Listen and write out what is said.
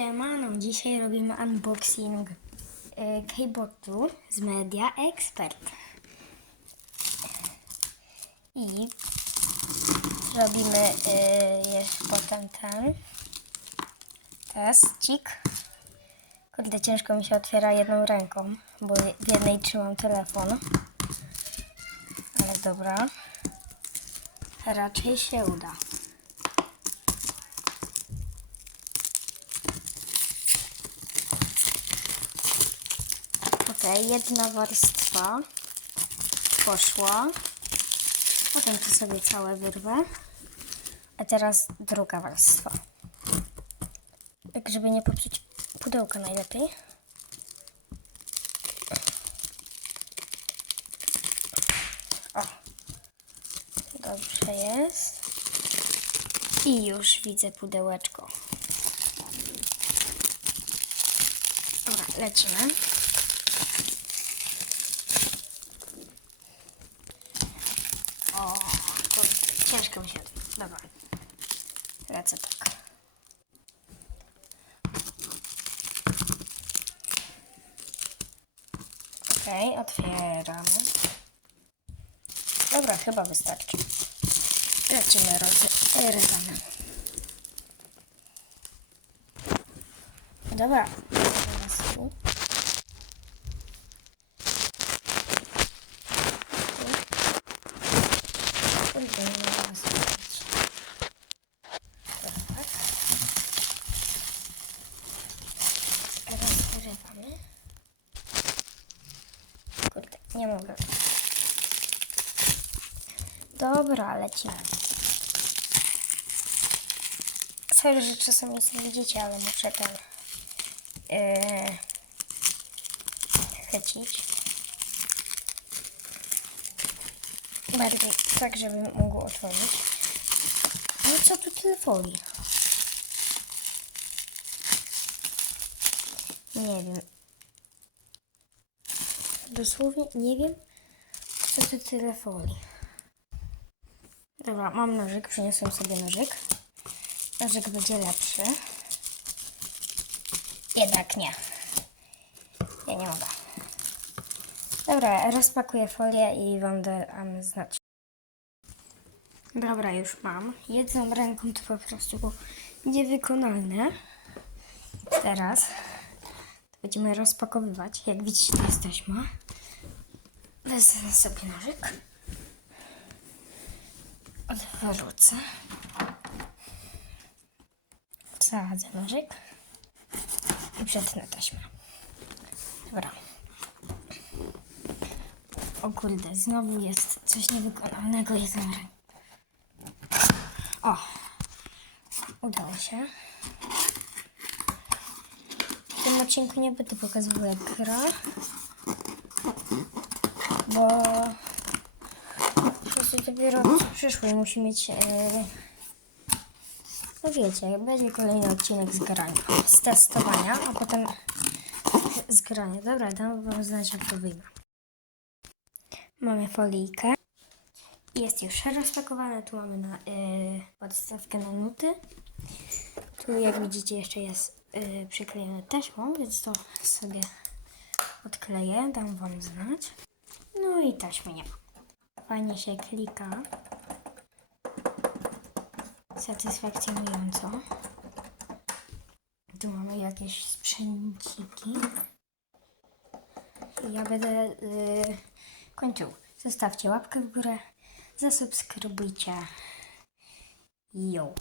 Siemano, dzisiaj robimy unboxing y, keyboardu z Media Expert. I robimy y, jeszcze potem ten testik. Kurde, ciężko mi się otwiera jedną ręką, bo w jednej trzymam telefon. Ale dobra. Raczej się uda. Jedna warstwa poszła. Potem to sobie całe wyrwę. A teraz druga warstwa. Tak, żeby nie popsuć pudełka najlepiej. O, dobrze jest. I już widzę pudełeczko. Dobra, lecimy. O, kurde, ciężko mi się. Dobra. Lecę tak. Okej, otwieramy. Dobra, chyba wystarczy. Lecimy rozrywamy. Dobra. Teraz tu. Kurde, nie mogę zrobić. Tak. Rozrywamy. Kurde, nie mogę. Dobra, lecimy. Sorry, że czasem nic nie widzicie, ale muszę ten yy, chycić. Bardziej tak, żeby mógł otworzyć. No co tu tyle folii? Nie wiem. Dosłownie nie wiem, co tu tyle folii. Dobra, mam nożyk, przyniosłem sobie nożyk. Nożyk będzie lepszy. Jednak nie. Ja nie mogę. Dobra, rozpakuję folię i wam dam znać. Dobra, już mam. Jedną ręką to po prostu niewykonalne. Teraz to będziemy rozpakowywać. Jak widzicie, to jest taśma. Wezmę sobie nożyk. Odwrócę. Wsadzę nożyk i przetnę taśmę. Dobra. O kurde, znowu jest coś niewykonalnego jedną ręką. O, udało się. Tym odcinku nie będę pokazywał jak gra, bo po prostu dopiero przyszły musi mieć, e, no wiecie, będzie kolejny odcinek z grania, z testowania, a potem z grania. Dobra, dam wam znać jak to wyjdzie. Mamy folijkę. Jest już rozpakowane. Tu mamy na, y, podstawkę na nuty. Tu jak widzicie jeszcze jest y, przyklejone taśmą, więc to sobie odkleję. Dam wam znać. No i taśmy nie ma. Fajnie się klika. Satysfakcjonująco. Tu mamy jakieś sprzęciki. Ja będę y, kończył. Zostawcie łapkę w górę, zasubskrybujcie. Jo.